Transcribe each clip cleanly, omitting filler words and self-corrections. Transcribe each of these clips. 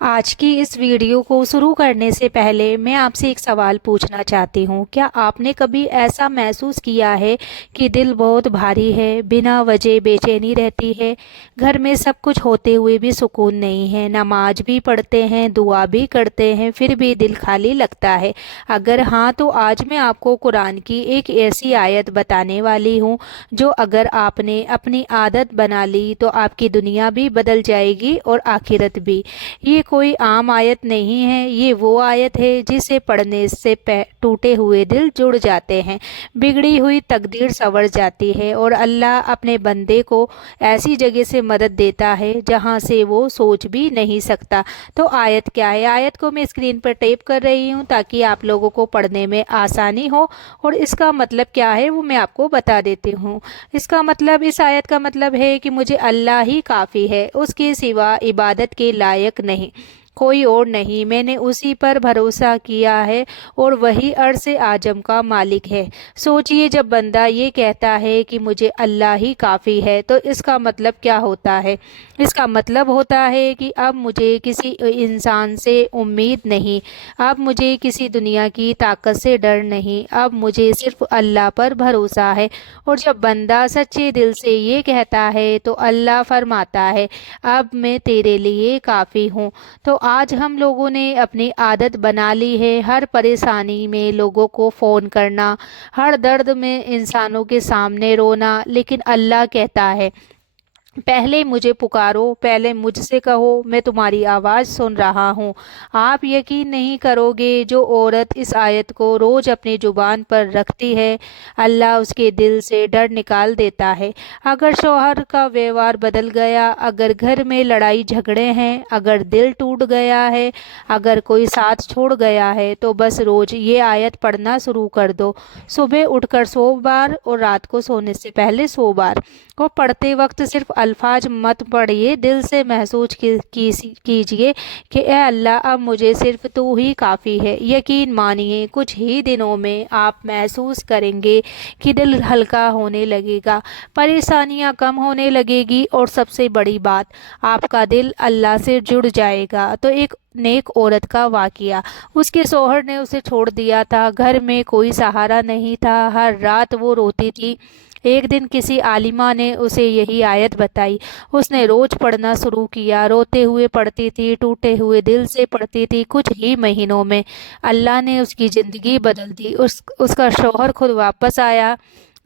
आज की इस वीडियो को शुरू करने से पहले मैं आपसे एक सवाल पूछना चाहती हूँ। क्या आपने कभी ऐसा महसूस किया है कि दिल बहुत भारी है, बिना वजह बेचैनी रहती है, घर में सब कुछ होते हुए भी सुकून नहीं है, नमाज भी पढ़ते हैं, दुआ भी करते हैं, फिर भी दिल खाली लगता है? अगर हाँ, तो आज मैं आपको कुरान की एक ऐसी आयत बताने वाली हूँ जो अगर आपने अपनी आदत बना ली तो आपकी दुनिया भी बदल जाएगी और आखिरत भी। ये कोई आम आयत नहीं है, ये वो आयत है जिसे पढ़ने से टूटे हुए दिल जुड़ जाते हैं, बिगड़ी हुई तकदीर संवर जाती है और अल्लाह अपने बंदे को ऐसी जगह से मदद देता है जहां से वो सोच भी नहीं सकता। तो आयत क्या है? आयत को मैं स्क्रीन पर टेप कर रही हूँ ताकि आप लोगों को पढ़ने में आसानी हो, और इसका मतलब क्या है वो मैं आपको बता देती हूँ। इसका मतलब, इस आयत का मतलब है कि मुझे अल्लाह ही काफ़ी है, उसके सिवा इबादत के लायक नहीं, कोई और नहीं। मैंने उसी पर भरोसा किया है और वही अर्श आजम का मालिक है। सोचिए, जब बंदा ये कहता है कि मुझे अल्लाह ही काफ़ी है, तो इसका मतलब क्या होता है? इसका मतलब होता है कि अब मुझे किसी इंसान से उम्मीद नहीं, अब मुझे किसी दुनिया की ताकत से डर नहीं, अब मुझे सिर्फ अल्लाह पर भरोसा है। और जब बंदा सच्चे दिल से ये कहता है तो अल्लाह फरमाता है, अब मैं तेरे लिए काफ़ी हूँ। तो आज हम लोगों ने अपनी आदत बना ली है हर परेशानी में लोगों को फ़ोन करना, हर दर्द में इंसानों के सामने रोना, लेकिन अल्लाह कहता है, पहले मुझे पुकारो, पहले मुझसे कहो, मैं तुम्हारी आवाज़ सुन रहा हूँ। आप यकीन नहीं करोगे, जो औरत इस आयत को रोज़ अपनी ज़ुबान पर रखती है, अल्लाह उसके दिल से डर निकाल देता है। अगर शौहर का व्यवहार बदल गया, अगर घर में लड़ाई झगड़े हैं, अगर दिल टूट गया है, अगर कोई साथ छोड़ गया है, तो बस रोज़ ये आयत पढ़ना शुरू कर दो। सुबह उठकर 100 बार और रात को सोने से पहले 100 बार। को पढ़ते वक्त सिर्फ अल्फाज मत पढ़िए, दिल से महसूस कीजिए कि ए अल्लाह, अब मुझे सिर्फ तू ही काफ़ी है। यकीन मानिए, कुछ ही दिनों में आप महसूस करेंगे कि दिल हल्का होने लगेगा, परेशानियां कम होने लगेगी, और सबसे बड़ी बात, आपका दिल अल्लाह से जुड़ जाएगा। तो एक नेक औरत का वाकया। उसके शौहर ने उसे छोड़ दिया था, घर में कोई सहारा नहीं था, हर रात वो रोती थी। एक दिन किसी आलिमा ने उसे यही आयत बताई। उसने रोज पढ़ना शुरू किया, रोते हुए पढ़ती थी, टूटे हुए दिल से पढ़ती थी। कुछ ही महीनों में अल्लाह ने उसकी ज़िंदगी बदल दी। उसका शौहर खुद वापस आया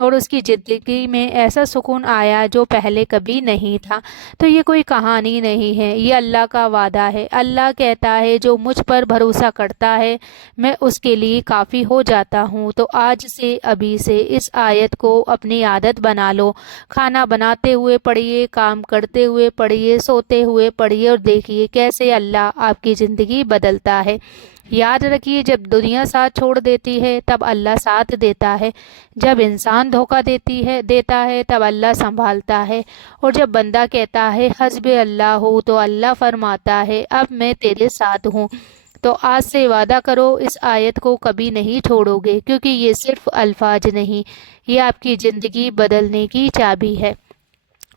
और उसकी ज़िंदगी में ऐसा सुकून आया जो पहले कभी नहीं था। तो ये कोई कहानी नहीं है, ये अल्लाह का वादा है। अल्लाह कहता है, जो मुझ पर भरोसा करता है मैं उसके लिए काफ़ी हो जाता हूँ। तो आज से, अभी से इस आयत को अपनी आदत बना लो। खाना बनाते हुए पढ़िए, काम करते हुए पढ़िए, सोते हुए पढ़िए, और देखिए कैसे अल्लाह आपकी ज़िंदगी बदलता है। याद रखिए, जब दुनिया साथ छोड़ देती है तब अल्लाह साथ देता है, जब इंसान धोखा देता है तब अल्लाह संभालता है, और जब बंदा कहता है हस्बी अल्लाह हो, तो अल्लाह फरमाता है, अब मैं तेरे साथ हूँ। तो आज से वादा करो, इस आयत को कभी नहीं छोड़ोगे, क्योंकि ये सिर्फ अल्फाज नहीं, ये आपकी ज़िंदगी बदलने की चाबी है।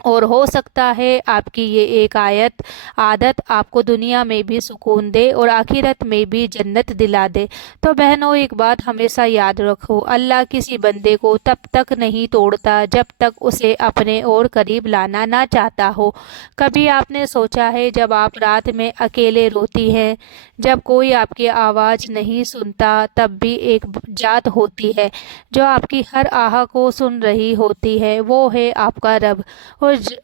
और हो सकता है आपकी ये एक आदत आपको दुनिया में भी सुकून दे और आखिरत में भी जन्नत दिला दे। तो बहनों, एक बात हमेशा याद रखो, अल्लाह किसी बंदे को तब तक नहीं तोड़ता जब तक उसे अपने और करीब लाना ना चाहता हो। कभी आपने सोचा है, जब आप रात में अकेले रोती हैं, जब कोई आपकी आवाज़ नहीं सुनता, तब भी एक जात होती है जो आपकी हर आह को सुन रही होती है, वो है आपका रब।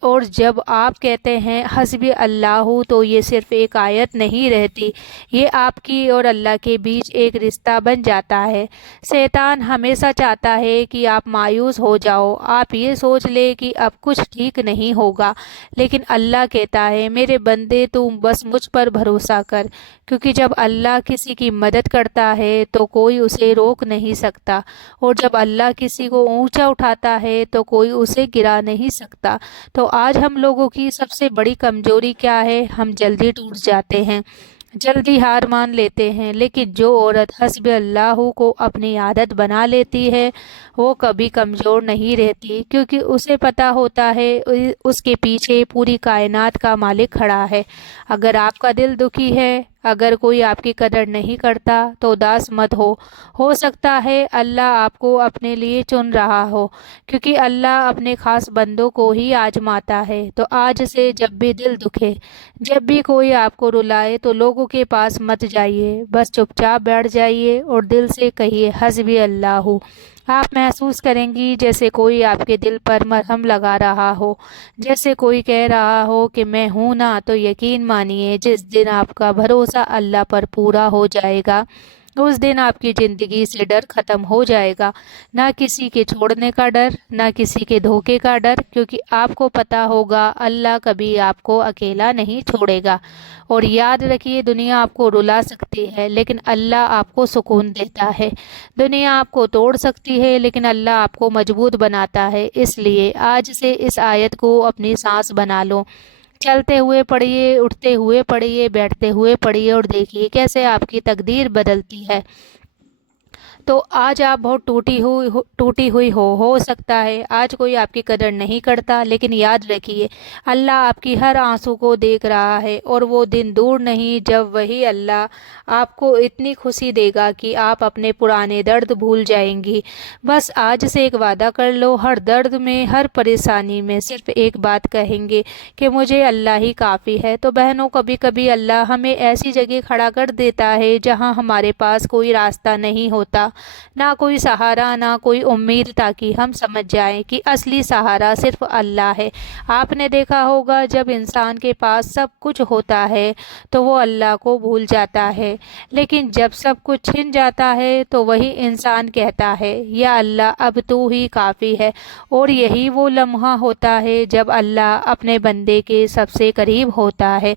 और जब आप कहते हैं हस्बी अल्लाह, तो ये सिर्फ एक आयत नहीं रहती, ये आपकी और अल्लाह के बीच एक रिश्ता बन जाता है। शैतान हमेशा चाहता है कि आप मायूस हो जाओ, आप ये सोच ले कि अब कुछ ठीक नहीं होगा, लेकिन अल्लाह कहता है, मेरे बंदे, तुम बस मुझ पर भरोसा कर, क्योंकि जब अल्लाह किसी की मदद करता है तो कोई उसे रोक नहीं सकता, और जब अल्लाह किसी को ऊंचा उठाता है तो कोई उसे गिरा नहीं सकता। तो आज हम लोगों की सबसे बड़ी कमजोरी क्या है? हम जल्दी टूट जाते हैं, जल्दी हार मान लेते हैं, लेकिन जो औरत हस्बी अल्लाह को अपनी आदत बना लेती है वो कभी कमज़ोर नहीं रहती, क्योंकि उसे पता होता है उसके पीछे पूरी कायनात का मालिक खड़ा है। अगर आपका दिल दुखी है, अगर कोई आपकी कदर नहीं करता, तो उदास मत हो सकता है अल्लाह आपको अपने लिए चुन रहा हो, क्योंकि अल्लाह अपने खास बंदों को ही आजमाता है। तो आज से जब भी दिल दुखे, जब भी कोई आपको रुलाए, तो लोगों के पास मत जाइए, बस चुपचाप बैठ जाइए और दिल से कहिए हस्बी अल्लाह। आप महसूस करेंगी जैसे कोई आपके दिल पर मरहम लगा रहा हो, जैसे कोई कह रहा हो कि मैं हूं ना। तो यकीन मानिए, जिस दिन आपका भरोसा अल्लाह पर पूरा हो जाएगा, उस दिन आपकी ज़िंदगी से डर ख़त्म हो जाएगा। ना किसी के छोड़ने का डर, ना किसी के धोखे का डर, क्योंकि आपको पता होगा अल्लाह कभी आपको अकेला नहीं छोड़ेगा। और याद रखिए, दुनिया आपको रुला सकती है, लेकिन अल्लाह आपको सुकून देता है। दुनिया आपको तोड़ सकती है, लेकिन अल्लाह आपको मजबूत बनाता है। इसलिए आज से इस आयत को अपनी सांस बना लो। चलते हुए पढ़िए, उठते हुए पढ़िए, बैठते हुए पढ़िए और देखिए कैसे आपकी तकदीर बदलती है। तो आज आप बहुत टूटी हुई हो सकता है आज कोई आपकी कदर नहीं करता, लेकिन याद रखिए अल्लाह आपकी हर आंसू को देख रहा है, और वो दिन दूर नहीं जब वही अल्लाह आपको इतनी खुशी देगा कि आप अपने पुराने दर्द भूल जाएंगी। बस आज से एक वादा कर लो, हर दर्द में, हर परेशानी में सिर्फ एक बात कहेंगे कि मुझे अल्लाह ही काफ़ी है। तो बहनों, कभी कभी अल्लाह हमें ऐसी जगह खड़ा कर देता है जहां हमारे पास कोई रास्ता नहीं होता, ना कोई सहारा, ना कोई उम्मीद, ताकि हम समझ जाएं कि असली सहारा सिर्फ अल्लाह है। आपने देखा होगा, जब इंसान के पास सब कुछ होता है तो वो अल्लाह को भूल जाता है, लेकिन जब सब कुछ छिन जाता है तो वही इंसान कहता है या अल्लाह अब तू ही काफ़ी है। और यही वो लम्हा होता है जब अल्लाह अपने बंदे के सबसे करीब होता है।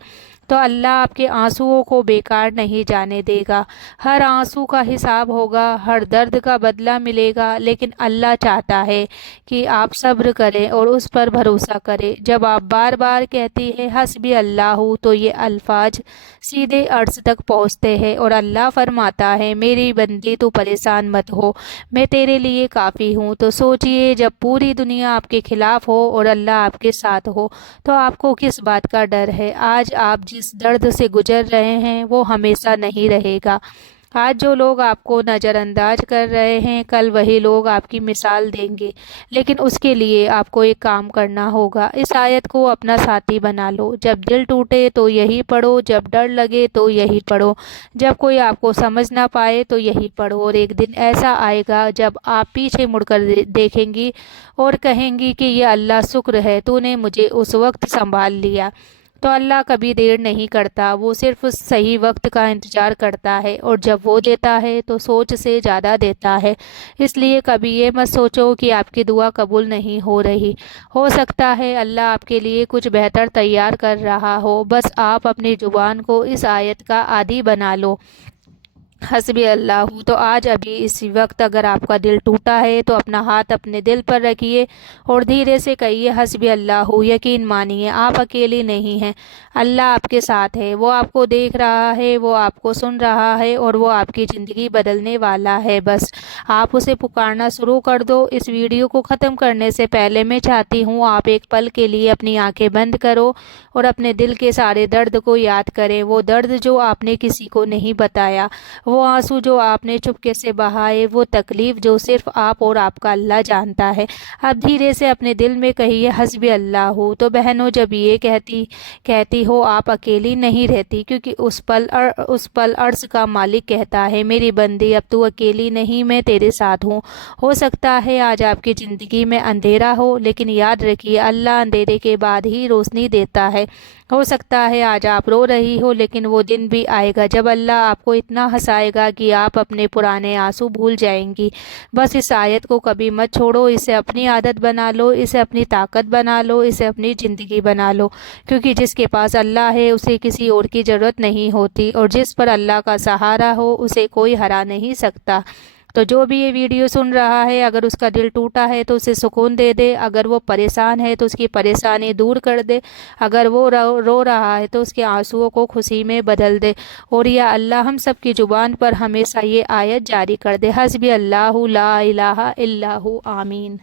तो अल्लाह आपके आंसुओं को बेकार नहीं जाने देगा। हर आंसू का हिसाब होगा, हर दर्द का बदला मिलेगा, लेकिन अल्लाह चाहता है कि आप सब्र करें और उस पर भरोसा करें। जब आप बार बार कहती है हस्बी अल्लाह, तो ये अल्फाज सीधे अर्श तक पहुँचते हैं और अल्लाह फरमाता है मेरी बंदी तू परेशान मत हो, मैं तेरे लिए काफ़ी हूँ। तो सोचिए, जब पूरी दुनिया आपके खिलाफ हो और अल्लाह आपके साथ हो, तो आपको किस बात का डर है। आज आप जिस दर्द से गुजर रहे हैं वो हमेशा नहीं रहेगा। आज जो लोग आपको नज़रअंदाज कर रहे हैं, कल वही लोग आपकी मिसाल देंगे। लेकिन उसके लिए आपको एक काम करना होगा, इस आयत को अपना साथी बना लो। जब दिल टूटे तो यही पढ़ो, जब डर लगे तो यही पढ़ो, जब कोई आपको समझ ना पाए तो यही पढ़ो। और एक दिन ऐसा आएगा जब आप पीछे मुड़कर देखेंगी और कहेंगी कि ये अल्लाह शुक्र है, तूने मुझे उस वक्त संभाल लिया। तो अल्लाह कभी देर नहीं करता, वो सिर्फ सही वक्त का इंतज़ार करता है, और जब वो देता है तो सोच से ज़्यादा देता है। इसलिए कभी ये मत सोचो कि आपकी दुआ कबूल नहीं हो रही। हो सकता है अल्लाह आपके लिए कुछ बेहतर तैयार कर रहा हो। बस आप अपनी ज़ुबान को इस आयत का आदी बना लो, हस्बी अल्लाह। तो आज अभी इसी वक्त अगर आपका दिल टूटा है तो अपना हाथ अपने दिल पर रखिए और धीरे से कहिए हस्बी अल्लाह। यकीन मानिए आप अकेली नहीं हैं, अल्लाह आपके साथ है। वो आपको देख रहा है, वो आपको सुन रहा है, और वो आपकी ज़िंदगी बदलने वाला है। बस आप उसे पुकारना शुरू कर दो। इस वीडियो को ख़त्म करने से पहले मैं चाहती हूँ आप एक पल के लिए अपनी आंखें बंद करो और अपने दिल के सारे दर्द को याद करें। वो दर्द जो आपने किसी को नहीं बताया, वो आंसू जो आपने चुपके से बहाए, वो तकलीफ़ जो सिर्फ आप और आपका अल्लाह जानता है। अब धीरे से अपने दिल में कहिए हस्बी अल्लाह। तो बहनों, जब ये कहती हो आप अकेली नहीं रहती, क्योंकि उस पल अर्श का मालिक कहता है मेरी बंदी अब तू अकेली नहीं, मैं तेरे साथ हूँ। हो सकता है आज आपकी ज़िंदगी में अंधेरा हो, लेकिन याद रखिए अल्लाह अंधेरे के बाद ही रोशनी देता है। हो सकता है आज आप रो रही हो, लेकिन वो दिन भी आएगा जब अल्लाह आपको इतना हंसाएगा कि आप अपने पुराने आंसू भूल जाएंगी। बस इस आयत को कभी मत छोड़ो, इसे अपनी आदत बना लो, इसे अपनी ताकत बना लो, इसे अपनी ज़िंदगी बना लो। क्योंकि जिसके पास अल्लाह है उसे किसी और की ज़रूरत नहीं होती, और जिस पर अल्लाह का सहारा हो उसे कोई हरा नहीं सकता। تو جو بھی یہ ویڈیو سن رہا ہے اگر اس کا دل ٹوٹا ہے تو اسے سکون دے دے، اگر وہ پریشان ہے تو اس کی پریشانی دور کر دے، اگر وہ رو رہا ہے تو اس کے آنسوؤں کو خوشی میں بدل دے۔ اور یا اللہ ہم سب کی زبان پر ہمیشہ یہ آیت جاری کر دے، حسبی اللہ لا الہ الا ہو، آمین۔